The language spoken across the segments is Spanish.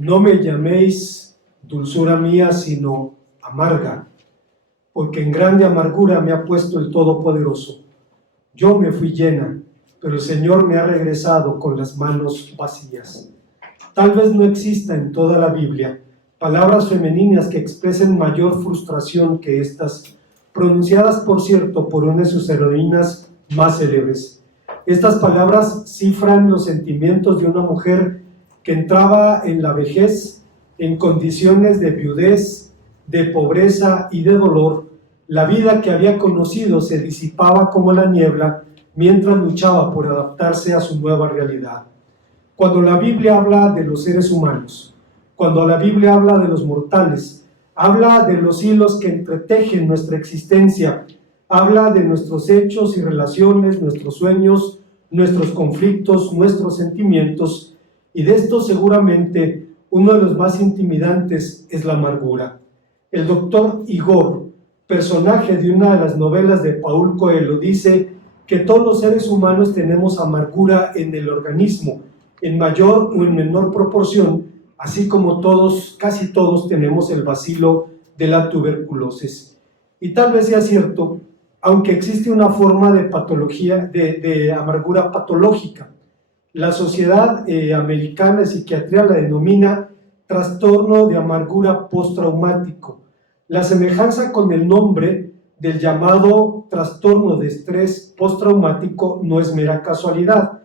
No me llaméis dulzura mía, sino amarga, porque en grande amargura me ha puesto el Todopoderoso. Yo me fui llena, pero el Señor me ha regresado con las manos vacías. Tal vez no exista en toda la Biblia palabras femeninas que expresen mayor frustración que estas, pronunciadas, por cierto, por una de sus heroínas más célebres. Estas palabras cifran los sentimientos de una mujer que entraba en la vejez en condiciones de viudez, de pobreza y de dolor. La vida que había conocido se disipaba como la niebla mientras luchaba por adaptarse a su nueva realidad. Cuando la Biblia habla de los seres humanos, cuando la Biblia habla de los mortales, habla de los hilos que entretejen nuestra existencia, habla de nuestros hechos y relaciones, nuestros sueños, nuestros conflictos, nuestros sentimientos, y de estos seguramente uno de los más intimidantes es la amargura. El doctor Igor, personaje de una de las novelas de Paulo Coelho, dice que todos los seres humanos tenemos amargura en el organismo, en mayor o en menor proporción, así como todos, casi todos, tenemos el bacilo de la tuberculosis. Y tal vez sea cierto, aunque existe una forma de patología, de amargura patológica. La Sociedad Americana de Psiquiatría la denomina trastorno de amargura postraumático. La semejanza con el nombre del llamado trastorno de estrés postraumático no es mera casualidad.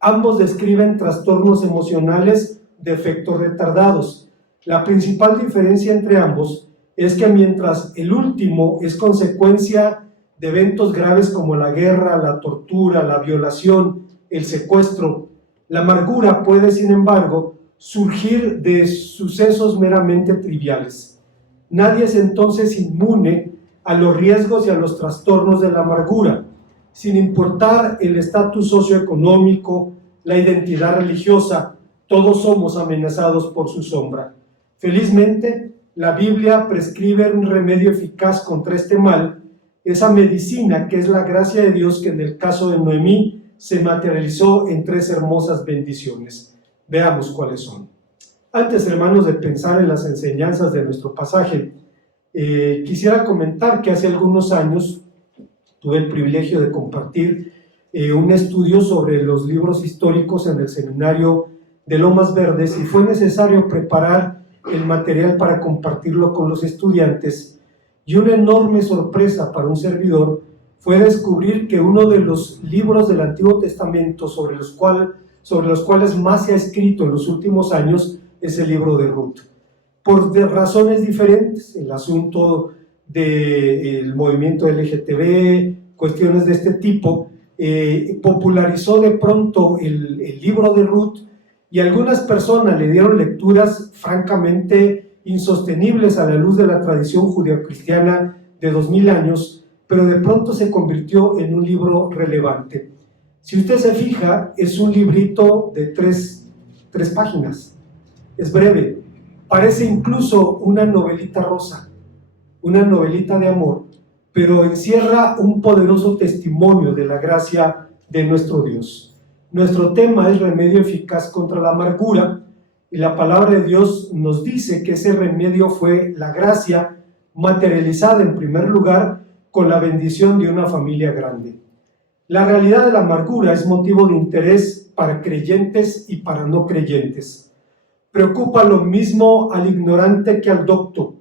Ambos describen trastornos emocionales de efectos retardados. La principal diferencia entre ambos es que mientras el último es consecuencia de eventos graves como la guerra, la tortura, la violación, el secuestro, la amargura puede, sin embargo, surgir de sucesos meramente triviales. Nadie es entonces inmune a los riesgos y a los trastornos de la amargura, sin importar el estatus socioeconómico, la identidad religiosa. Todos somos amenazados por su sombra. Felizmente, la Biblia prescribe un remedio eficaz contra este mal, esa medicina que es la gracia de Dios, que en el caso de Noemí se materializó en 3 hermosas bendiciones. Veamos cuáles son. Antes, hermanos, de pensar en las enseñanzas de nuestro pasaje, quisiera comentar que hace algunos años tuve el privilegio de compartir un estudio sobre los libros históricos en el seminario de Lomas Verdes, y fue necesario preparar el material para compartirlo con los estudiantes, y una enorme sorpresa para un servidor fue descubrir que uno de los libros del Antiguo Testamento sobre los cuales más se ha escrito en los últimos años es el libro de Ruth. Por razones diferentes, el asunto del movimiento LGTB, cuestiones de este tipo, popularizó de pronto el libro de Ruth, y algunas personas le dieron lecturas francamente insostenibles a la luz de la tradición judeocristiana de 2000 años, pero de pronto se convirtió en un libro relevante. Si usted se fija, es un librito de tres páginas, es breve, parece incluso una novelita rosa, una novelita de amor, pero encierra un poderoso testimonio de la gracia de nuestro Dios. Nuestro tema es remedio eficaz contra la amargura, y la palabra de Dios nos dice que ese remedio fue la gracia materializada en primer lugar con la bendición de una familia grande. La realidad de la amargura es motivo de interés para creyentes y para no creyentes. Preocupa lo mismo al ignorante que al docto,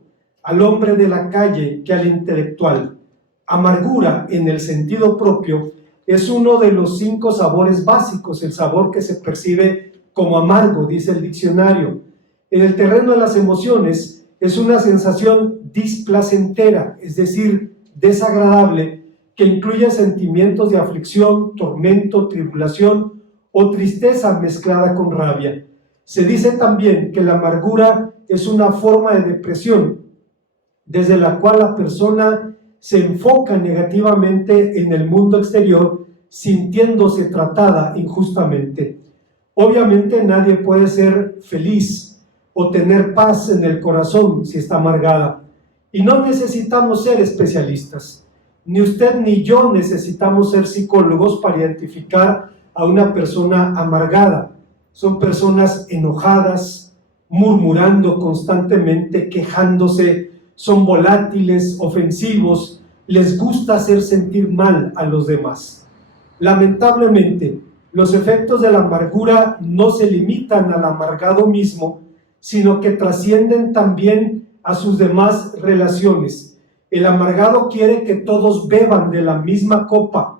al hombre de la calle que al intelectual. Amargura, en el sentido propio, es uno de los 5 sabores básicos, el sabor que se percibe como amargo, dice el diccionario. En el terreno de las emociones, es una sensación displacentera, es decir, desagradable, que incluye sentimientos de aflicción, tormento, tribulación o tristeza mezclada con rabia. Se dice también que la amargura es una forma de depresión, desde la cual la persona se enfoca negativamente en el mundo exterior, sintiéndose tratada injustamente. Obviamente nadie puede ser feliz o tener paz en el corazón si está amargada, y no necesitamos ser especialistas. Ni usted ni yo necesitamos ser psicólogos para identificar a una persona amargada. Son personas enojadas, murmurando constantemente, quejándose, son volátiles, ofensivos, les gusta hacer sentir mal a los demás. Lamentablemente, los efectos de la amargura no se limitan al amargado mismo, sino que trascienden también a sus demás relaciones. El amargado quiere que todos beban de la misma copa,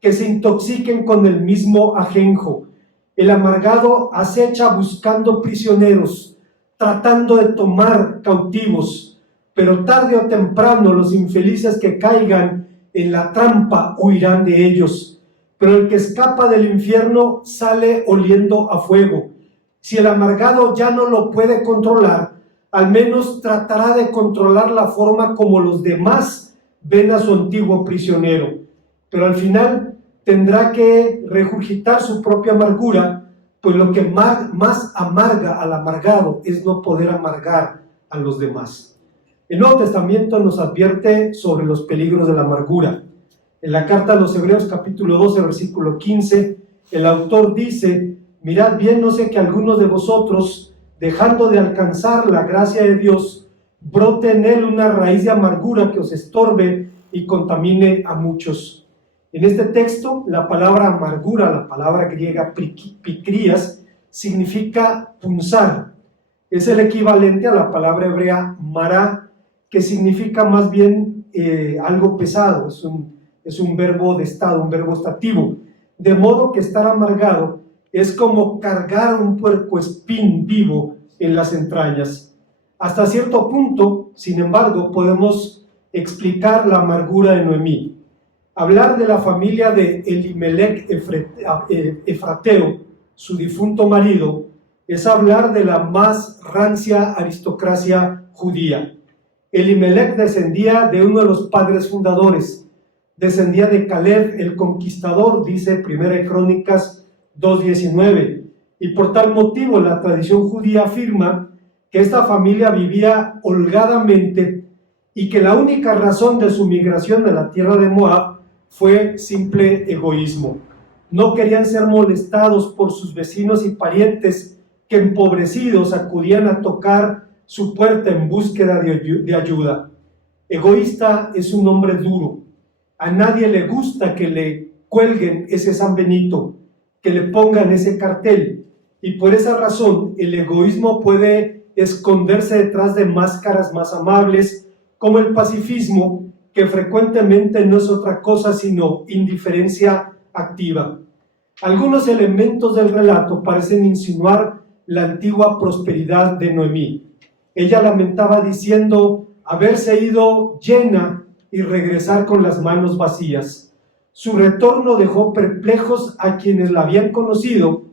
que se intoxiquen con el mismo ajenjo. El amargado acecha buscando prisioneros, tratando de tomar cautivos, pero tarde o temprano los infelices que caigan en la trampa huirán de ellos. Pero el que escapa del infierno sale oliendo a fuego. Si el amargado ya no lo puede controlar, al menos tratará de controlar la forma como los demás ven a su antiguo prisionero. Pero al final tendrá que regurgitar su propia amargura, pues lo que más amarga al amargado es no poder amargar a los demás. El Nuevo Testamento nos advierte sobre los peligros de la amargura. En la carta a los Hebreos capítulo 12, versículo 15, el autor dice: mirad bien, no sé que algunos de vosotros, dejando de alcanzar la gracia de Dios, brote en él una raíz de amargura que os estorbe y contamine a muchos. En este texto, la palabra amargura, la palabra griega pikrias, significa punzar. Es el equivalente a la palabra hebrea mará, que significa más bien algo pesado, es un verbo de estado, un verbo estativo. De modo que estar amargado es como cargar un puercoespín vivo en las entrañas. Hasta cierto punto, sin embargo, podemos explicar la amargura de Noemí. Hablar de la familia de Elimelec Efrateo, su difunto marido, es hablar de la más rancia aristocracia judía. Elimelec descendía de uno de los padres fundadores, descendía de Caleb el conquistador, dice 1 Crónicas 2:19, y por tal motivo la tradición judía afirma que esta familia vivía holgadamente y que la única razón de su migración de la tierra de Moab fue simple egoísmo. No querían ser molestados por sus vecinos y parientes que empobrecidos acudían a tocar su puerta en búsqueda de ayuda. Egoísta es un hombre duro. A nadie le gusta que le cuelguen ese San Benito, que le pongan ese cartel, y por esa razón el egoísmo puede esconderse detrás de máscaras más amables, como el pacifismo, que frecuentemente no es otra cosa sino indiferencia activa. Algunos elementos del relato parecen insinuar la antigua prosperidad de Noemí. Ella lamentaba diciendo haberse ido llena y regresar con las manos vacías. Su retorno dejó perplejos a quienes la habían conocido,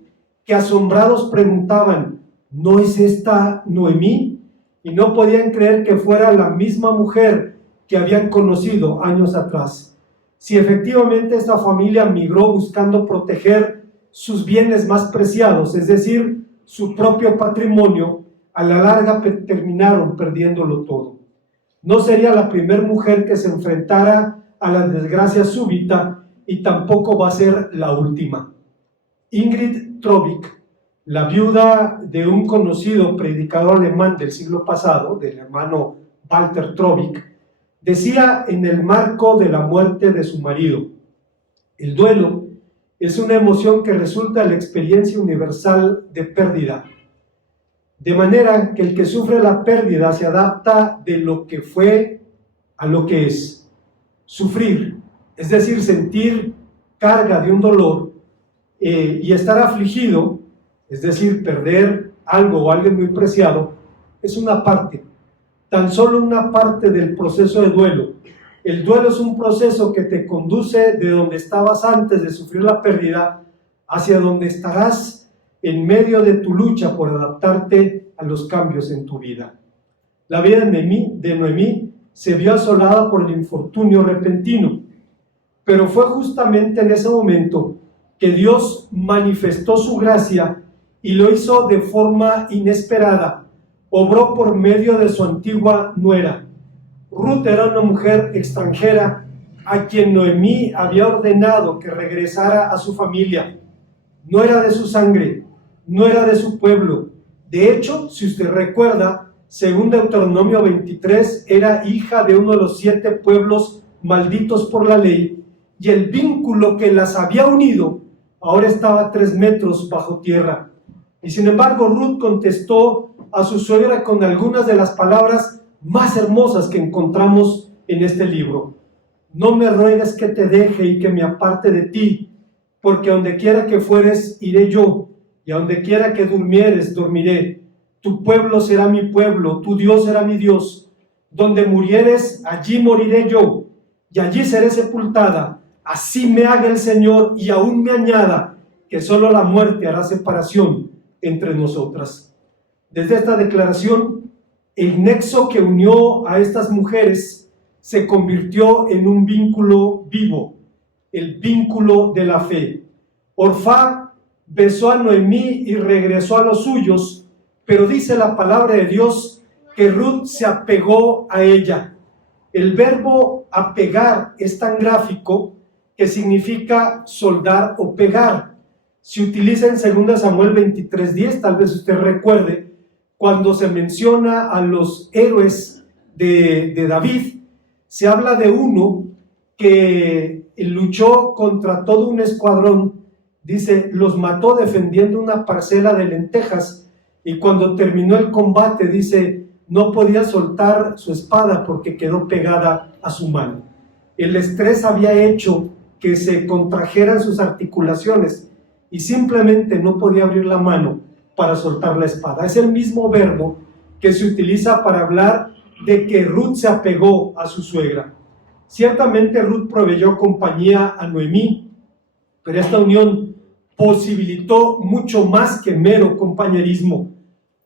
que asombrados preguntaban: ¿no es esta Noemí? Y no podían creer que fuera la misma mujer que habían conocido años atrás. Si efectivamente esta familia migró buscando proteger sus bienes más preciados, es decir, su propio patrimonio, a la larga terminaron perdiéndolo todo. No sería la primera mujer que se enfrentara a la desgracia súbita y tampoco va a ser la última. Ingrid Trovick, la viuda de un conocido predicador alemán del siglo pasado, del hermano Walter Trovick, decía en el marco de la muerte de su marido: el duelo es una emoción que resulta de la experiencia universal de pérdida, de manera que el que sufre la pérdida se adapta de lo que fue a lo que es. Sufrir, es decir, sentir carga de un dolor, y estar afligido, es decir, perder algo o alguien muy preciado, es una parte, tan solo una parte del proceso de duelo. El duelo es un proceso que te conduce de donde estabas antes de sufrir la pérdida hacia donde estarás en medio de tu lucha por adaptarte a los cambios en tu vida. La vida de Noemí se vio asolada por el infortunio repentino, pero fue justamente en ese momento que Dios manifestó su gracia y lo hizo de forma inesperada. Obró por medio de su antigua nuera. Ruth era una mujer extranjera a quien Noemí había ordenado que regresara a su familia. No era de su sangre, no era de su pueblo. De hecho, si usted recuerda, según Deuteronomio 23, era hija de uno de los 7 pueblos malditos por la ley, y el vínculo que las había unido ahora estaba 3 metros bajo tierra. Y sin embargo, Ruth contestó a su suegra con algunas de las palabras más hermosas que encontramos en este libro. No me ruegues que te deje y que me aparte de ti, porque donde quiera que fueres, iré yo, y a donde quiera que durmieres, dormiré. Tu pueblo será mi pueblo, tu Dios será mi Dios. Donde murieres, allí moriré yo, y allí seré sepultada. Así me haga el Señor, y aún me añada, que solo la muerte hará separación entre nosotras. Desde esta declaración, el nexo que unió a estas mujeres se convirtió en un vínculo vivo, el vínculo de la fe. Orfá besó a Noemí y regresó a los suyos, pero dice la palabra de Dios que Ruth se apegó a ella. El verbo apegar es tan gráfico que significa soldar o pegar. Se utiliza en 2 Samuel 23:10, tal vez usted recuerde, cuando se menciona a los héroes de David, se habla de uno que luchó contra todo un escuadrón, dice, los mató defendiendo una parcela de lentejas, y cuando terminó el combate, dice, no podía soltar su espada porque quedó pegada a su mano. El estrés había hecho que se contrajeran sus articulaciones y simplemente no podía abrir la mano para soltar la espada. Es el mismo verbo que se utiliza para hablar de que Ruth se apegó a su suegra. Ciertamente Ruth proveyó compañía a Noemí, pero esta unión posibilitó mucho más que mero compañerismo.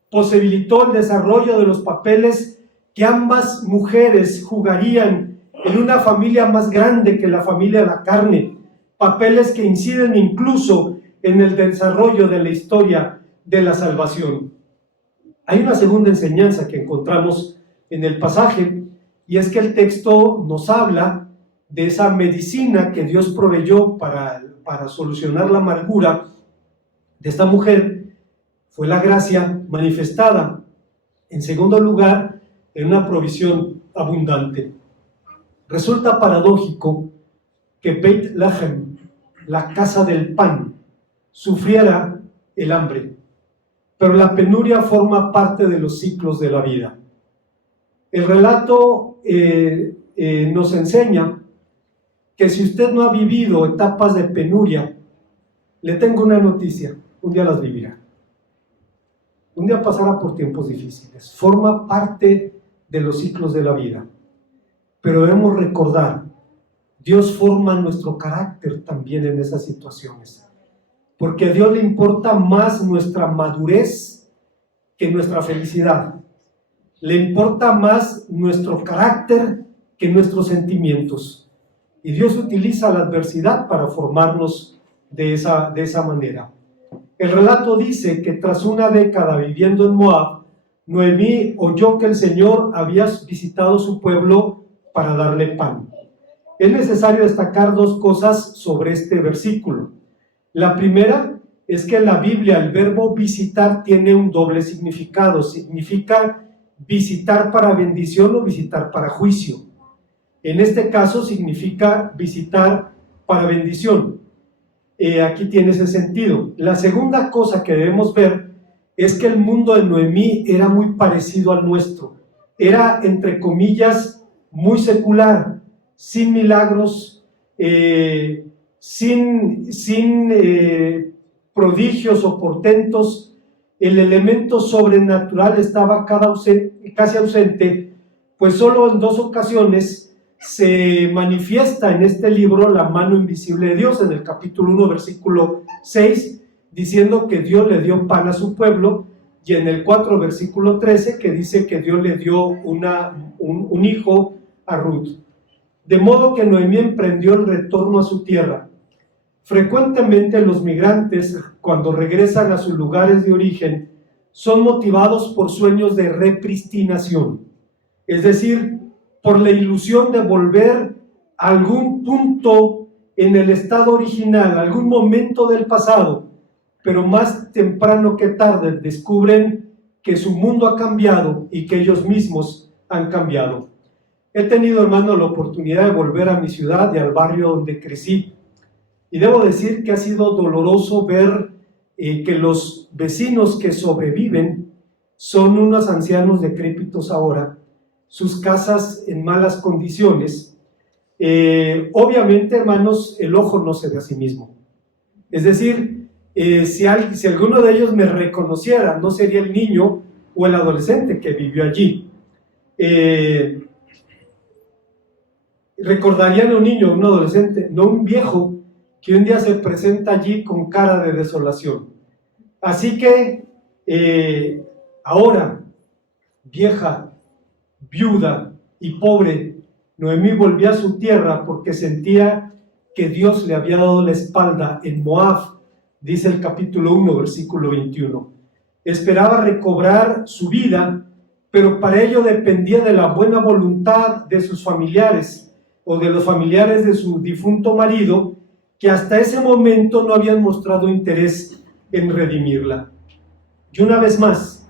Posibilitó el desarrollo de los papeles que ambas mujeres jugarían en una familia más grande que la familia de la carne, papeles que inciden incluso en el desarrollo de la historia de la salvación. Hay una segunda enseñanza que encontramos en el pasaje, y es que el texto nos habla de esa medicina que Dios proveyó para solucionar la amargura de esta mujer. Fue la gracia manifestada. En segundo lugar, en una provisión abundante. Resulta paradójico que Beit Lahem, la casa del pan, sufriera el hambre, pero la penuria forma parte de los ciclos de la vida. El relato nos enseña que si usted no ha vivido etapas de penuria, le tengo una noticia: un día las vivirá. Un día pasará por tiempos difíciles. Forma parte de los ciclos de la vida. Pero debemos recordar, Dios forma nuestro carácter también en esas situaciones. Porque a Dios le importa más nuestra madurez que nuestra felicidad. Le importa más nuestro carácter que nuestros sentimientos. Y Dios utiliza la adversidad para formarnos de esa manera. El relato dice que tras una década viviendo en Moab, Noemí oyó que el Señor había visitado su pueblo para darle pan. Es necesario destacar 2 cosas sobre este versículo. La primera es que en la Biblia el verbo visitar tiene un doble significado. Significa visitar para bendición o visitar para juicio. En este caso significa visitar para bendición. Aquí tiene ese sentido. La segunda cosa que debemos ver es que el mundo de Noemí era muy parecido al nuestro. Era, entre comillas, muy secular, sin milagros, sin prodigios o portentos. El elemento sobrenatural estaba casi ausente, pues solo en 2 ocasiones se manifiesta en este libro la mano invisible de Dios, en el capítulo 1, versículo 6, diciendo que Dios le dio pan a su pueblo, y en el 4, versículo 13, que dice que Dios le dio un hijo a Ruth. De modo que Noemí emprendió el retorno a su tierra. Frecuentemente los migrantes, cuando regresan a sus lugares de origen, son motivados por sueños de repristinación, es decir, por la ilusión de volver a algún punto en el estado original, algún momento del pasado, pero más temprano que tarde descubren que su mundo ha cambiado y que ellos mismos han cambiado. He tenido, hermano, la oportunidad de volver a mi ciudad y al barrio donde crecí. Y debo decir que ha sido doloroso ver que los vecinos que sobreviven son unos ancianos decrépitos ahora, sus casas en malas condiciones. Obviamente, hermanos, el ojo no se ve a sí mismo. Es decir, si alguno de ellos me reconociera, no sería el niño o el adolescente que vivió allí. Recordarían a un niño o un adolescente, no un viejo que un día se presenta allí con cara de desolación. Así que ahora, vieja, viuda y pobre, Noemí volvió a su tierra porque sentía que Dios le había dado la espalda en Moab, dice el capítulo 1, versículo 21. Esperaba recobrar su vida, pero para ello dependía de la buena voluntad de sus familiares o de los familiares de su difunto marido, que hasta ese momento no habían mostrado interés en redimirla. Y una vez más,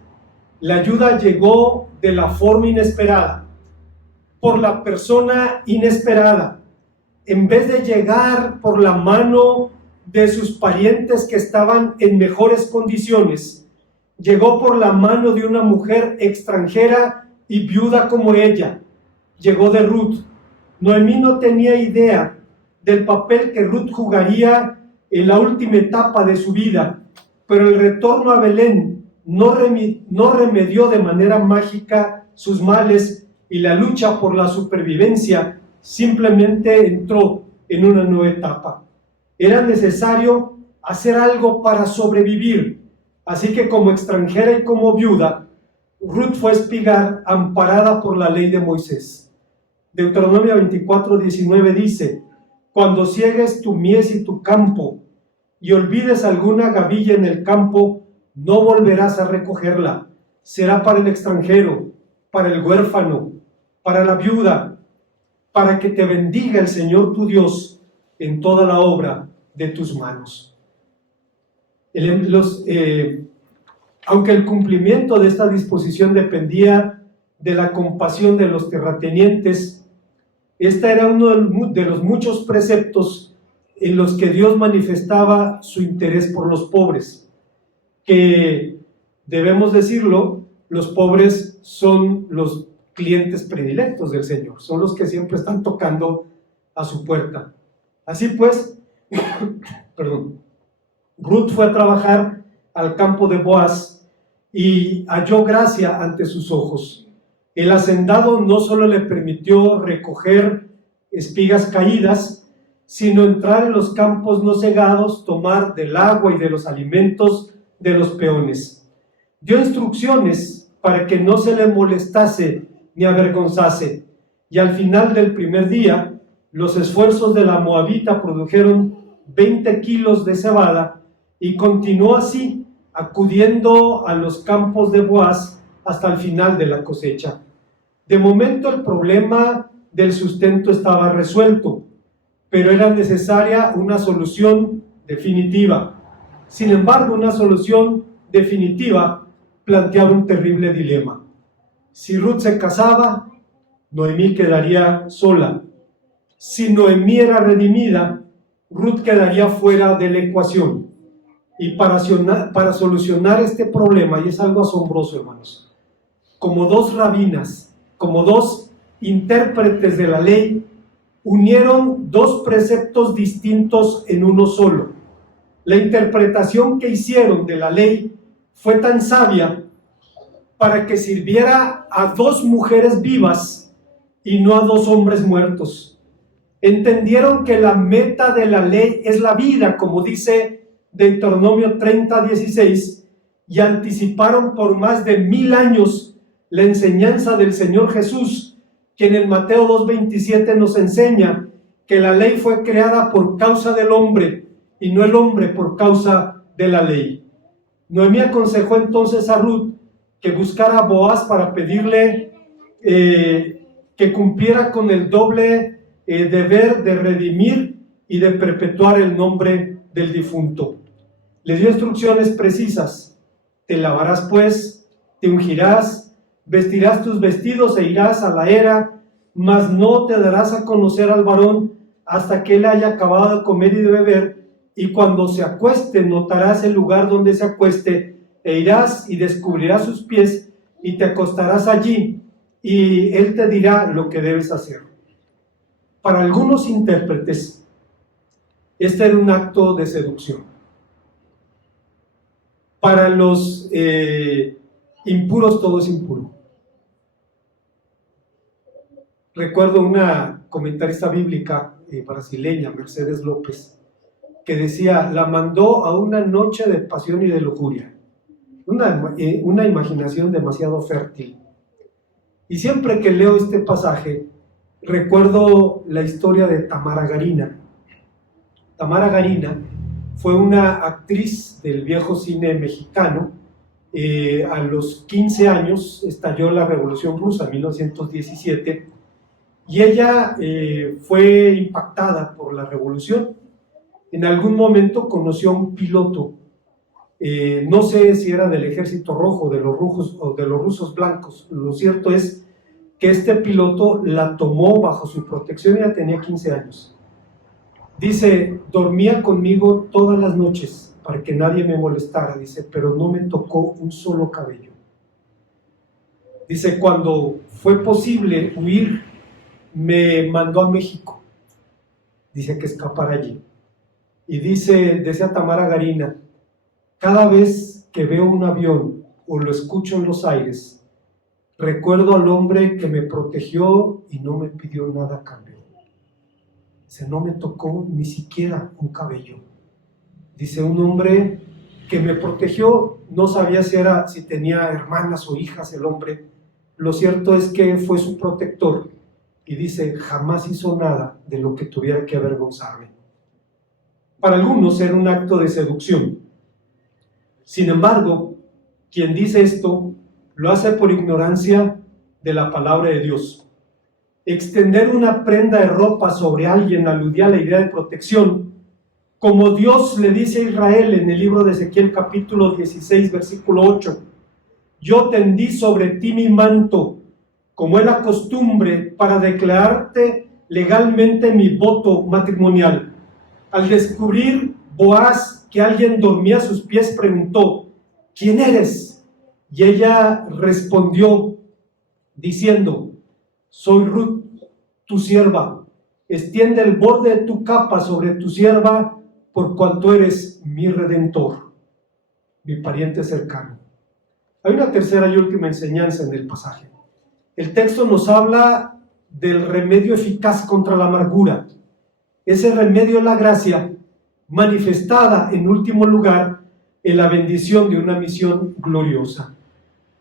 la ayuda llegó de la forma inesperada, por la persona inesperada, en vez de llegar por la mano de sus parientes que estaban en mejores condiciones, llegó por la mano de una mujer extranjera y viuda como ella. Llegó de Ruth. Noemí no tenía idea del papel que Ruth jugaría en la última etapa de su vida, pero el retorno a Belén no remedió de manera mágica sus males, y la lucha por la supervivencia simplemente entró en una nueva etapa. Era necesario hacer algo para sobrevivir, así que como extranjera y como viuda, Ruth fue a espigar amparada por la ley de Moisés. Deuteronomio 24:19 dice: cuando ciegues tu mies y tu campo, y olvides alguna gavilla en el campo, no volverás a recogerla. Será para el extranjero, para el huérfano, para la viuda, para que te bendiga el Señor tu Dios en toda la obra de tus manos. Aunque el cumplimiento de esta disposición dependía de la compasión de los terratenientes, este era uno de los muchos preceptos en los que Dios manifestaba su interés por los pobres, que debemos decirlo, los pobres son los clientes predilectos del Señor, son los que siempre están tocando a su puerta. Así pues, Ruth fue a trabajar al campo de Boaz y halló gracia ante sus ojos. El hacendado no solo le permitió recoger espigas caídas, sino entrar en los campos no segados, tomar del agua y de los alimentos de los peones. Dio instrucciones para que no se le molestase ni avergonzase, y al final del primer día, los esfuerzos de la moabita produjeron 20 kilos de cebada, y continuó así, acudiendo a los campos de Boaz hasta el final de la cosecha. De momento el problema del sustento estaba resuelto, pero era necesaria una solución definitiva. Sin embargo, una solución definitiva planteaba un terrible dilema. Si Ruth se casaba, Noemí quedaría sola. Si Noemí era redimida, Ruth quedaría fuera de la ecuación. Y para solucionar este problema, y es algo asombroso, hermanos, como dos rabinas, como dos intérpretes de la ley, unieron dos preceptos distintos en uno solo. La interpretación que hicieron de la ley fue tan sabia para que sirviera a dos mujeres vivas y no a dos hombres muertos. Entendieron que la meta de la ley es la vida, como dice Deuteronomio 30:16, y anticiparon por más de 1000 años la enseñanza del Señor Jesús, quien en Mateo 2:27 nos enseña que la ley fue creada por causa del hombre y no el hombre por causa de la ley. Noemí aconsejó entonces a Ruth que buscara a Boaz para pedirle que cumpliera con el doble deber de redimir y de perpetuar el nombre del difunto. Le dio instrucciones precisas: te lavarás pues te ungirás, vestirás tus vestidos e irás a la era, mas no te darás a conocer al varón hasta que él haya acabado de comer y de beber, y cuando se acueste notarás el lugar donde se acueste, e irás y descubrirás sus pies, y te acostarás allí, y él te dirá lo que debes hacer. Para algunos intérpretes, este era un acto de seducción. Para los impuros, todo es impuro. Recuerdo una comentarista bíblica brasileña, Mercedes López, que decía, la mandó a una noche de pasión y de lujuria. Una imaginación demasiado fértil. Y siempre que leo este pasaje, recuerdo la historia de Tamara Garina. Tamara Garina fue una actriz del viejo cine mexicano. A los 15 años estalló la Revolución Rusa en 1917 y ella fue impactada por la revolución. En algún momento conoció a un piloto, no sé si era del Ejército Rojo de o de los rusos blancos. Lo cierto es que este piloto la tomó bajo su protección. Ella tenía 15 años. Dice, dormía conmigo todas las noches para que nadie me molestara, dice, pero no me tocó un solo cabello. Dice, cuando fue posible huir, me mandó a México. Dice que escapara allí. Y decía Tamara Garina, cada vez que veo un avión o lo escucho en los aires, recuerdo al hombre que me protegió y no me pidió nada a cambio. Dice, no me tocó ni siquiera un cabello. Dice, un hombre que me protegió, no sabía si tenía hermanas o hijas el hombre. Lo cierto es que fue su protector. Y dice, jamás hizo nada de lo que tuviera que avergonzarme. Para algunos era un acto de seducción. Sin embargo, quien dice esto, lo hace por ignorancia de la palabra de Dios. Extender una prenda de ropa sobre alguien aludía a la idea de protección, como Dios le dice a Israel en el libro de Ezequiel capítulo 16 versículo 8, yo tendí sobre ti mi manto, como es la costumbre, para declararte legalmente mi voto matrimonial. Al descubrir Boaz que alguien dormía a sus pies, preguntó, ¿quién eres? Y ella respondió diciendo, soy Ruth, tu sierva. Extiende el borde de tu capa sobre tu sierva, por cuanto eres mi redentor, mi pariente cercano. Hay una tercera y última enseñanza en el pasaje. El texto nos habla del remedio eficaz contra la amargura. Ese remedio es la gracia, manifestada en último lugar en la bendición de una misión gloriosa.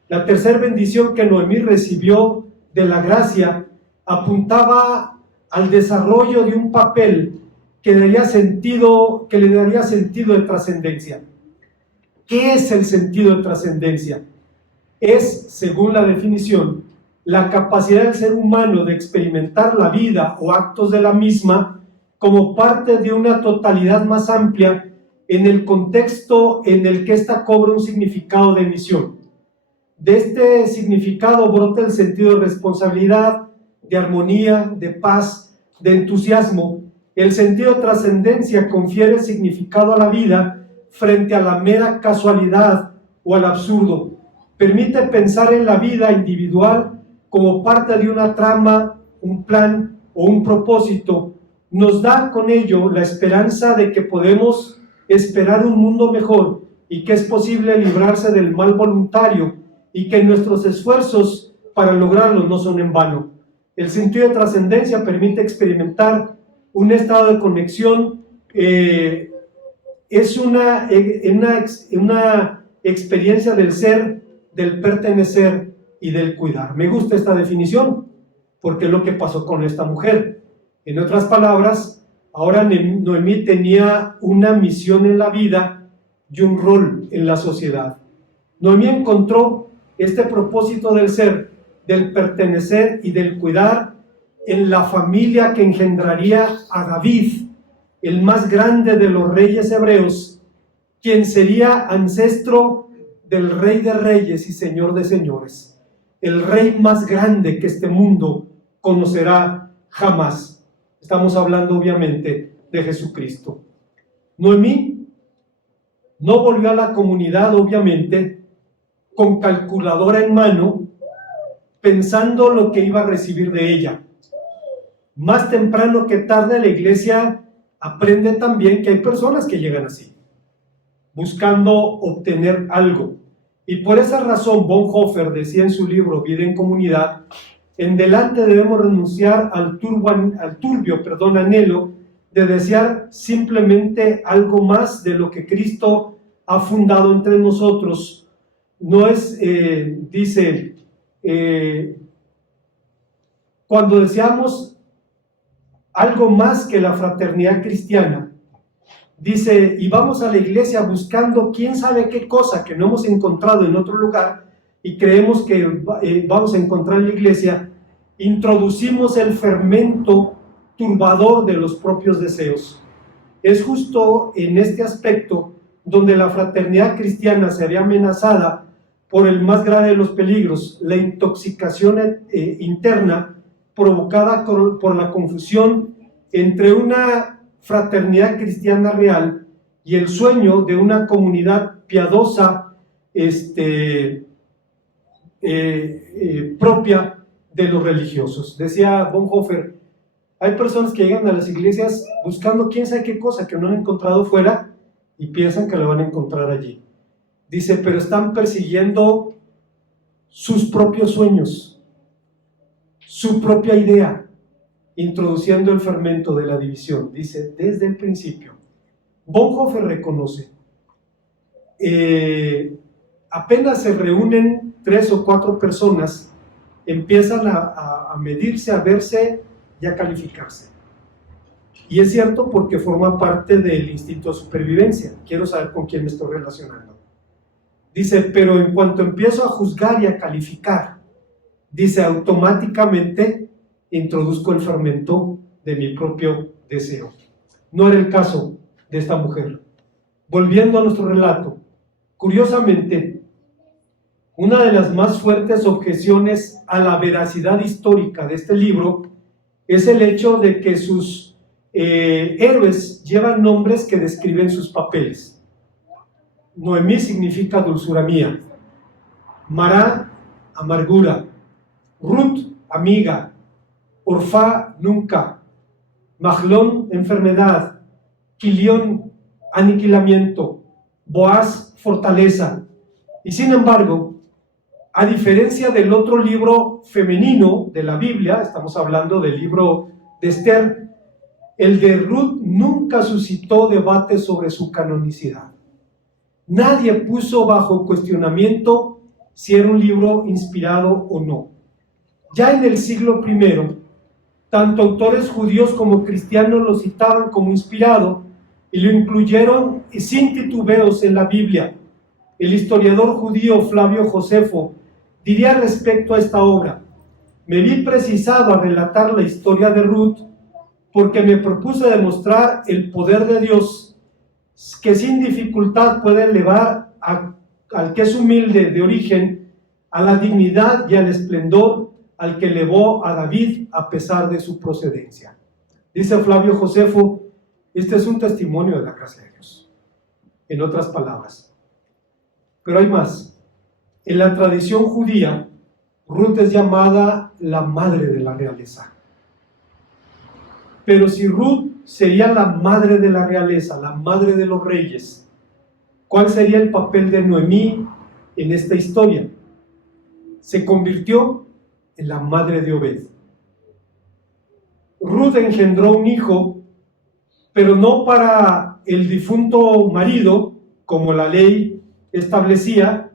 La tercera bendición que Noemí recibió de la gracia apuntaba al desarrollo de un papel que le daría sentido de trascendencia. ¿Qué es el sentido de trascendencia? Es, según la definición, la capacidad del ser humano de experimentar la vida o actos de la misma como parte de una totalidad más amplia en el contexto en el que ésta cobra un significado de misión. De este significado brota el sentido de responsabilidad, de armonía, de paz, de entusiasmo. El sentido de trascendencia confiere el significado a la vida frente a la mera casualidad o al absurdo. Permite pensar en la vida individual como parte de una trama, un plan o un propósito. Nos da con ello la esperanza de que podemos esperar un mundo mejor y que es posible librarse del mal voluntario y que nuestros esfuerzos para lograrlo no son en vano. El sentido de trascendencia permite experimentar un estado de conexión, es una experiencia del ser, del pertenecer y del cuidar. Me gusta esta definición porque es lo que pasó con esta mujer. En otras palabras, ahora Noemí tenía una misión en la vida y un rol en la sociedad. Noemí encontró este propósito del ser, del pertenecer y del cuidar en la familia que engendraría a David, el más grande de los reyes hebreos, quien sería ancestro del Rey de Reyes y Señor de Señores, el Rey más grande que este mundo conocerá jamás. Estamos hablando obviamente de Jesucristo. Noemí no volvió a la comunidad, obviamente, con calculadora en mano, pensando lo que iba a recibir de ella. Más temprano que tarde la iglesia aprende también que hay personas que llegan así, buscando obtener algo. Y por esa razón Bonhoeffer decía en su libro Vida en Comunidad: en delante debemos renunciar al turbio anhelo de desear simplemente algo más de lo que Cristo ha fundado entre nosotros. No es, cuando deseamos algo más que la fraternidad cristiana, dice, y vamos a la iglesia buscando quién sabe qué cosa que no hemos encontrado en otro lugar y creemos que vamos a encontrar en la iglesia, introducimos el fermento turbador de los propios deseos. Es justo en este aspecto donde la fraternidad cristiana se ve amenazada por el más grave de los peligros, la intoxicación interna provocada por la confusión entre una fraternidad cristiana real y el sueño de una comunidad piadosa propia de los religiosos. Decía Bonhoeffer, hay personas que llegan a las iglesias buscando quién sabe qué cosa que no han encontrado fuera y piensan que lo van a encontrar allí. Dice, pero están persiguiendo sus propios sueños, su propia idea, introduciendo el fermento de la división. Dice, desde el principio. Bonhoeffer reconoce, apenas se reúnen 3 o 4 personas, empiezan a medirse, a verse y a calificarse. Y es cierto porque forma parte del instinto de supervivencia. Quiero saber con quién me estoy relacionando. Dice, pero en cuanto empiezo a juzgar y a calificar, dice, automáticamente introduzco el fermento de mi propio deseo. No era el caso de esta mujer. Volviendo a nuestro relato, curiosamente, una de las más fuertes objeciones a la veracidad histórica de este libro es el hecho de que sus héroes llevan nombres que describen sus papeles. Noemí significa dulzura mía, Mará, amargura, Ruth, amiga, Orfá, nunca, Mahlón, enfermedad, Quilión, aniquilamiento, Boaz, fortaleza. Y sin embargo, a diferencia del otro libro femenino de la Biblia, estamos hablando del libro de Esther, el de Ruth nunca suscitó debate sobre su canonicidad. Nadie puso bajo cuestionamiento si era un libro inspirado o no. Ya en el siglo I, tanto autores judíos como cristianos lo citaban como inspirado y lo incluyeron sin titubeos en la Biblia. El historiador judío Flavio Josefo diría respecto a esta obra: me vi precisado a relatar la historia de Ruth porque me propuse demostrar el poder de Dios que sin dificultad puede elevar al que es humilde de origen a la dignidad y al esplendor al que elevó a David a pesar de su procedencia. Dice Flavio Josefo, este es un testimonio de la gracia de Dios. En otras palabras. Pero hay más. En la tradición judía, Ruth es llamada la madre de la realeza. Pero si Ruth sería la madre de la realeza, la madre de los reyes, ¿cuál sería el papel de Noemí en esta historia? Se convirtió en la madre de Obed. Ruth engendró un hijo, pero no para el difunto marido, como la ley establecía,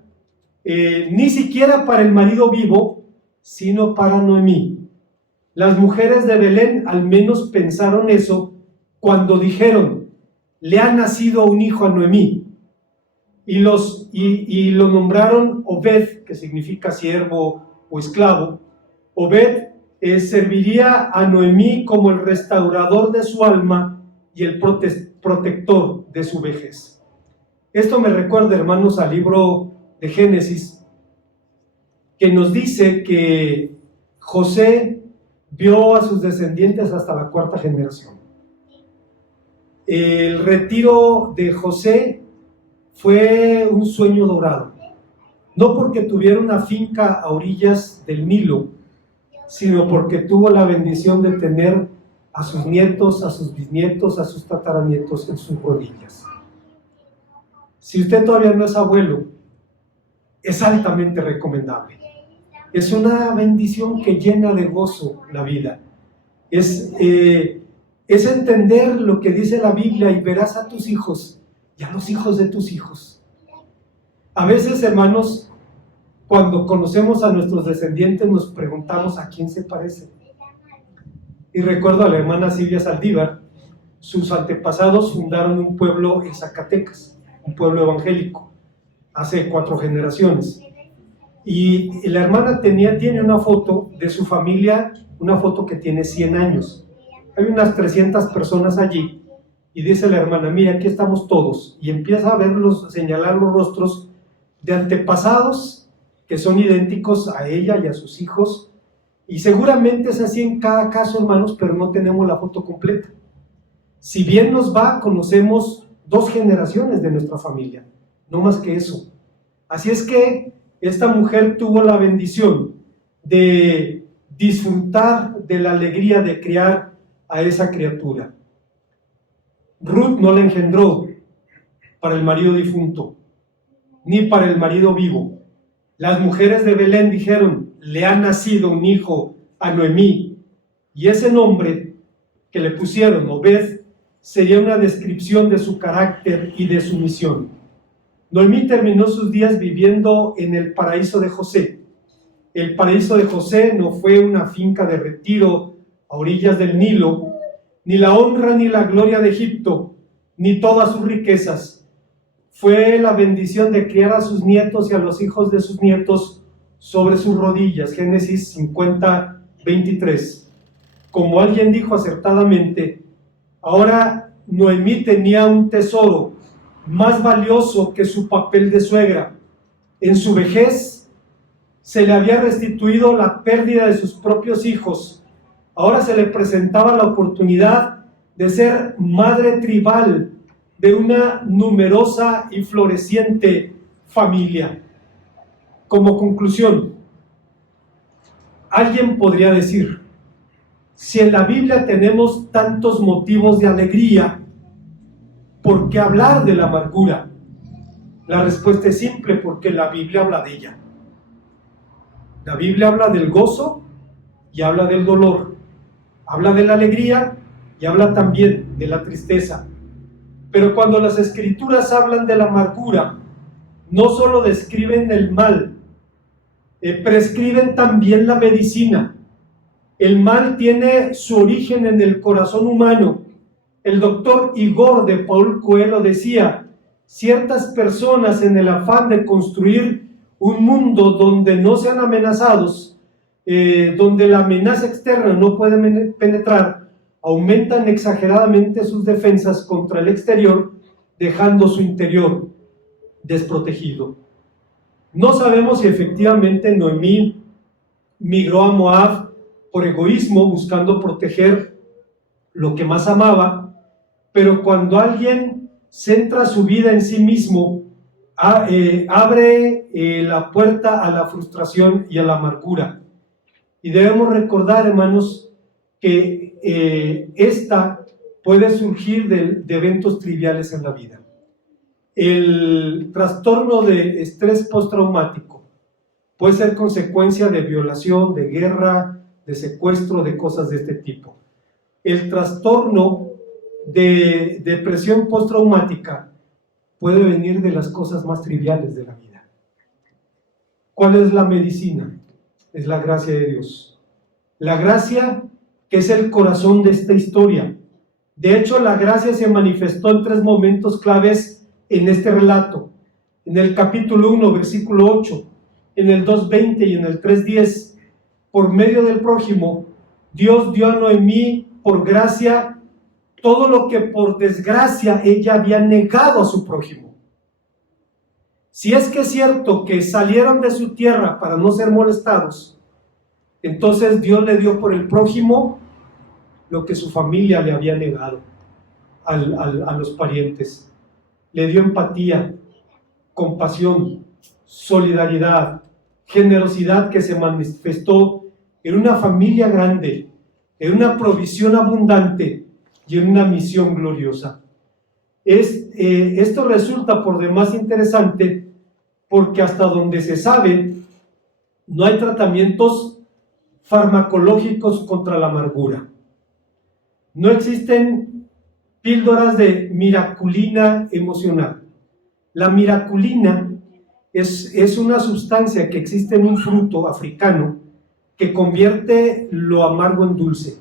ni siquiera para el marido vivo, sino para Noemí. Las mujeres de Belén al menos pensaron eso cuando dijeron, le ha nacido un hijo a Noemí, y lo nombraron Obed, que significa siervo o esclavo. Obed serviría a Noemí como el restaurador de su alma y el protector de su vejez. Esto me recuerda, hermanos, al libro de Génesis, que nos dice que José vio a sus descendientes hasta la 4ª generación. El retiro de José fue un sueño dorado, no porque tuviera una finca a orillas del Nilo, sino porque tuvo la bendición de tener a sus nietos, a sus bisnietos, a sus tataranietos en sus rodillas. Si usted todavía no es abuelo, es altamente recomendable. Es una bendición que llena de gozo la vida. Es entender lo que dice la Biblia: y verás a tus hijos y a los hijos de tus hijos. A veces, hermanos, cuando conocemos a nuestros descendientes, nos preguntamos a quién se parece. Y recuerdo a la hermana Silvia Saldívar. Sus antepasados fundaron un pueblo en Zacatecas, un pueblo evangélico, hace 4 generaciones. Y la hermana tiene una foto de su familia, una foto que tiene 100 años. Hay unas 300 personas allí, y dice la hermana: mira, aquí estamos todos, y empieza a verlos, señalar los rostros de antepasados que son idénticos a ella y a sus hijos, y seguramente es así en cada caso, hermanos, pero no tenemos la foto completa. Si bien nos va, conocemos 2 generaciones de nuestra familia, no más que eso. Así es que esta mujer tuvo la bendición de disfrutar de la alegría de criar a esa criatura. Ruth no la engendró para el marido difunto, ni para el marido vivo. Las mujeres de Belén dijeron: le ha nacido un hijo a Noemí, y ese nombre que le pusieron, Obed, sería una descripción de su carácter y de su misión. Noemí terminó sus días viviendo en el paraíso de José. El paraíso de José no fue una finca de retiro a orillas del Nilo, ni la honra ni la gloria de Egipto, ni todas sus riquezas. Fue la bendición de criar a sus nietos y a los hijos de sus nietos sobre sus rodillas. Génesis 50, 23. Como alguien dijo acertadamente, ahora Noemí tenía un tesoro más valioso que su papel de suegra. En su vejez se le había restituido la pérdida de sus propios hijos. Ahora se le presentaba la oportunidad de ser madre tribal de una numerosa y floreciente familia. Como conclusión, alguien podría decir: si en la Biblia tenemos tantos motivos de alegría, ¿por qué hablar de la amargura? La respuesta es simple: porque la Biblia habla de ella. La Biblia habla del gozo y habla del dolor, habla de la alegría y habla también de la tristeza. Pero cuando las Escrituras hablan de la amargura, no solo describen el mal, prescriben también la medicina. El mal tiene su origen en el corazón humano. El doctor Igor de Paul Coelho decía: ciertas personas, en el afán de construir un mundo donde no sean amenazados, donde la amenaza externa no puede penetrar, aumentan exageradamente sus defensas contra el exterior, dejando su interior desprotegido. No sabemos si efectivamente Noemí migró a Moab por egoísmo, buscando proteger lo que más amaba, pero cuando alguien centra su vida en sí mismo, abre la puerta a la frustración y a la amargura. Y debemos recordar, hermanos, que esta puede surgir de eventos triviales en la vida. El trastorno de estrés postraumático puede ser consecuencia de violación, de guerra, de secuestro, de cosas de este tipo. El trastorno de depresión postraumática puede venir de las cosas más triviales de la vida. ¿Cuál es la medicina? Es la gracia de Dios. La gracia, que es el corazón de esta historia. De hecho, la gracia se manifestó en 3 momentos claves en este relato. En el capítulo 1, versículo 8, en el 2:20 y en el 3:10, por medio del prójimo, Dios dio a Noemí por gracia todo lo que por desgracia ella había negado a su prójimo. Si es que es cierto que salieron de su tierra para no ser molestados, entonces Dios le dio por el prójimo lo que su familia le había negado a los parientes. Le dio empatía, compasión, solidaridad, generosidad que se manifestó en una familia grande, en una provisión abundante y en una misión gloriosa. Esto resulta por demás interesante porque hasta donde se sabe no hay tratamientos farmacológicos contra la amargura. No existen píldoras de miraculina emocional. La miraculina es una sustancia que existe en un fruto africano que convierte lo amargo en dulce.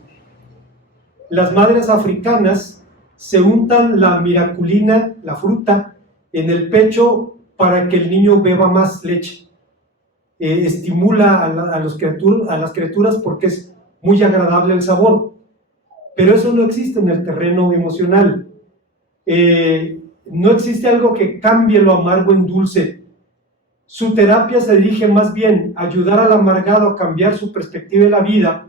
Las madres africanas se untan la miraculina, la fruta, en el pecho para que el niño beba más leche. Estimula a las criaturas porque es muy agradable el sabor. Pero eso no existe en el terreno emocional. No existe algo que cambie lo amargo en dulce. Su terapia se dirige más bien a ayudar al amargado a cambiar su perspectiva de la vida,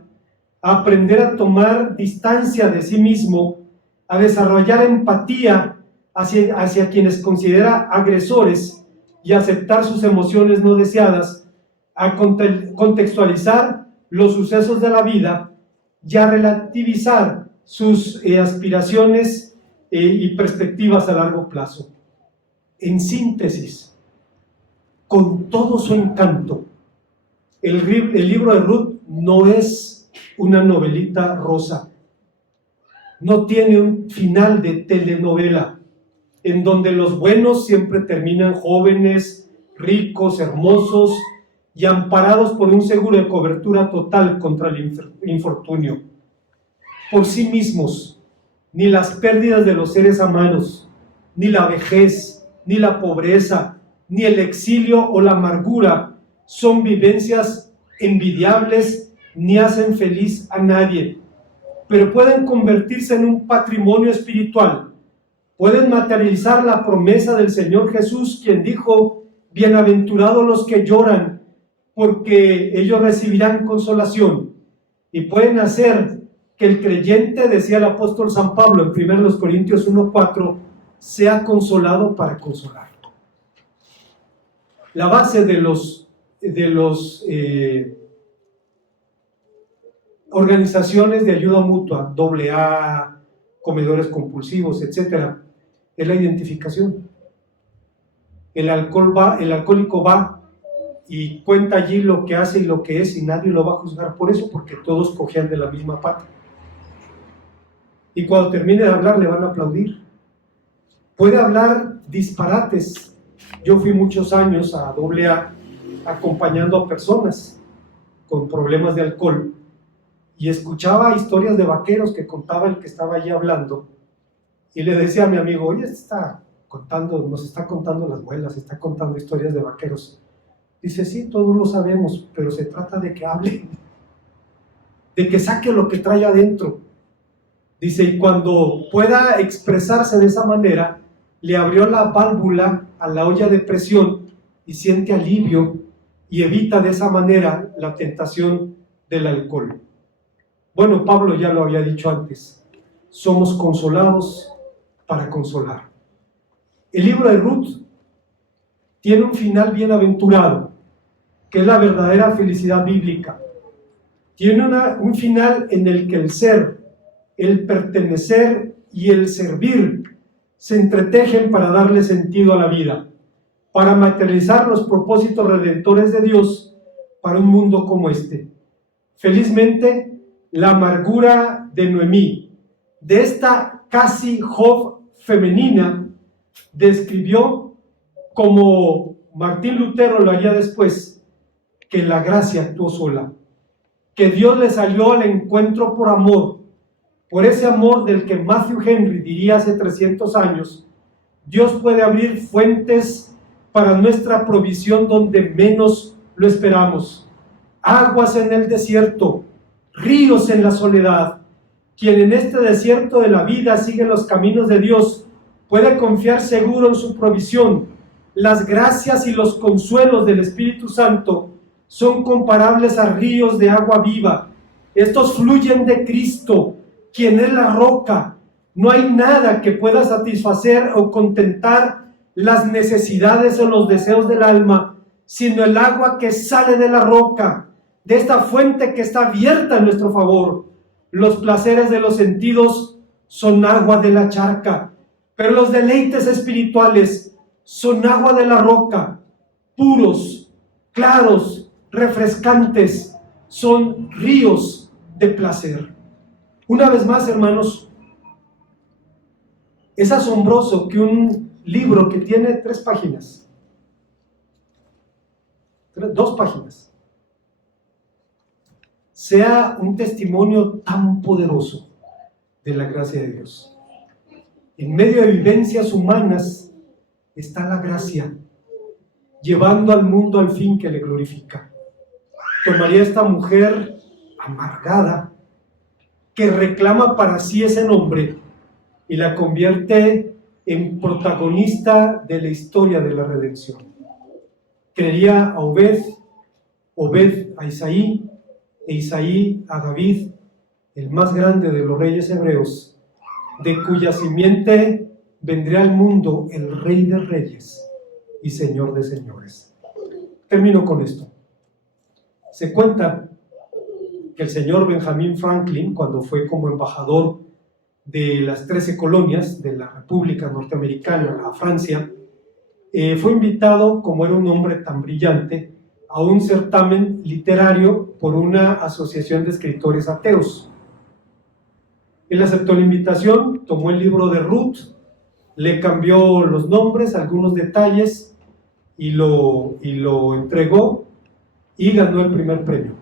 a aprender a tomar distancia de sí mismo, a desarrollar empatía hacia quienes considera agresores y aceptar sus emociones no deseadas, a contextualizar los sucesos de la vida y a relativizar sus aspiraciones y perspectivas a largo plazo. En síntesis, con todo su encanto, el libro de Ruth no es una novelita rosa, no tiene un final de telenovela en donde los buenos siempre terminan jóvenes, ricos, hermosos y amparados por un seguro de cobertura total contra el infortunio. Por sí mismos, ni las pérdidas de los seres amados, ni la vejez, ni la pobreza, ni el exilio o la amargura son vivencias envidiables ni hacen feliz a nadie, pero pueden convertirse en un patrimonio espiritual. Pueden materializar la promesa del Señor Jesús, quien dijo: bienaventurados los que lloran, porque ellos recibirán consolación. Y pueden hacer que el creyente, decía el apóstol San Pablo en 1 Corintios 1:4, sea consolado para consolar. La base de los organizaciones de ayuda mutua, AA, comedores compulsivos, etcétera, es la identificación. El alcohólico va y cuenta allí lo que hace y lo que es, y nadie lo va a juzgar por eso, porque todos cojean de la misma pata. Y cuando termine de hablar le van a aplaudir. Puede hablar disparates. Yo fui muchos años a AA acompañando a personas con problemas de alcohol y escuchaba historias de vaqueros que contaba el que estaba allí hablando, y le decía a mi amigo: oye, nos está contando las abuelas, está contando historias de vaqueros. Dice: sí, todos lo sabemos, pero se trata de que hable, de que saque lo que trae adentro. Dice: y cuando pueda expresarse de esa manera, le abrió la válvula a la olla de presión y siente alivio y evita de esa manera la tentación del alcohol. Bueno, Pablo ya lo había dicho antes: somos consolados para consolar. El libro de Ruth tiene un final bienaventurado, que es la verdadera felicidad bíblica. Tiene un final en el que el ser, el pertenecer y el servir se entretejen para darle sentido a la vida, para materializar los propósitos redentores de Dios para un mundo como este. Felizmente, la amargura de Noemí, de esta casi Job femenina, describió, como Martín Lutero lo haría después, que la gracia actuó sola, que Dios le salió al encuentro por amor, por ese amor del que Matthew Henry diría hace 300 años: Dios puede abrir fuentes para nuestra provisión donde menos lo esperamos, aguas en el desierto, ríos en la soledad. Quien en este desierto de la vida sigue los caminos de Dios puede confiar seguro en su provisión, las gracias y los consuelos del Espíritu Santo son comparables a ríos de agua viva. Estos fluyen de Cristo, quien es la roca. No hay nada que pueda satisfacer o contentar las necesidades o los deseos del alma, sino el agua que sale de la roca, de esta fuente que está abierta en nuestro favor. Los placeres de los sentidos son agua de la charca, pero los deleites espirituales son agua de la roca, puros, claros, refrescantes, son ríos de placer. Una vez más, hermanos, es asombroso que un libro que tiene 3 páginas, 2 páginas, sea un testimonio tan poderoso de la gracia de Dios. En medio de vivencias humanas está la gracia, llevando al mundo al fin que le glorifica. Tomaría esta mujer amargada, que reclama para sí ese nombre, y la convierte en protagonista de la historia de la redención. Creería a Obed, Obed a Isaí, e Isaí a David, el más grande de los reyes hebreos, de cuya simiente vendría al mundo el Rey de Reyes y Señor de Señores. Termino con esto. Se cuenta que el señor Benjamin Franklin, cuando fue como embajador de las 13 colonias de la República Norteamericana a Francia, fue invitado, como era un hombre tan brillante, a un certamen literario por una asociación de escritores ateos. Él aceptó la invitación, tomó el libro de Ruth, le cambió los nombres, algunos detalles, y lo entregó y ganó el primer premio.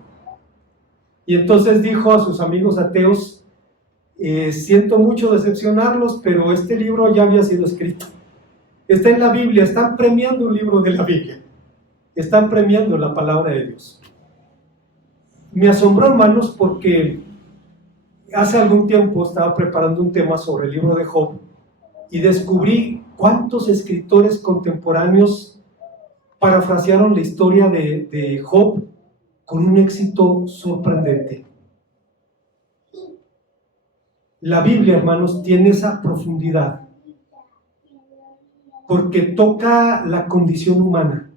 Y entonces dijo a sus amigos ateos: siento mucho decepcionarlos, pero este libro ya había sido escrito. Está en la Biblia, están premiando un libro de la Biblia. Están premiando la palabra de Dios. Me asombró, hermanos, porque hace algún tiempo estaba preparando un tema sobre el libro de Job y descubrí cuántos escritores contemporáneos parafrasearon la historia de Job con un éxito sorprendente. La Biblia, hermanos, tiene esa profundidad porque toca la condición humana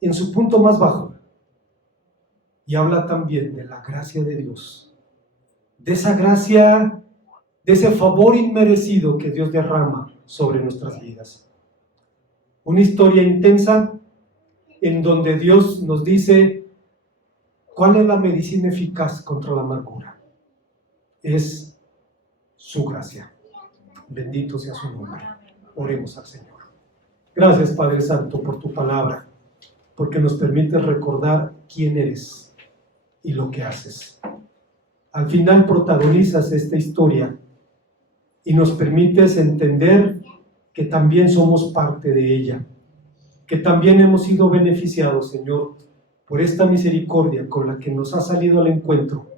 en su punto más bajo y habla también de la gracia de Dios, de esa gracia, de ese favor inmerecido que Dios derrama sobre nuestras vidas. Una historia intensa en donde Dios nos dice cuál es la medicina eficaz contra la amargura. Es su gracia. Bendito sea su nombre. Oremos al Señor. Gracias, Padre Santo, por tu palabra, porque nos permite recordar quién eres y lo que haces. Al final protagonizas esta historia y nos permites entender que también somos parte de ella, que también hemos sido beneficiados, Señor, por esta misericordia con la que nos has salido al encuentro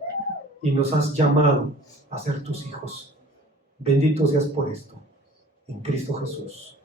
y nos has llamado a ser tus hijos. Bendito seas por esto, en Cristo Jesús.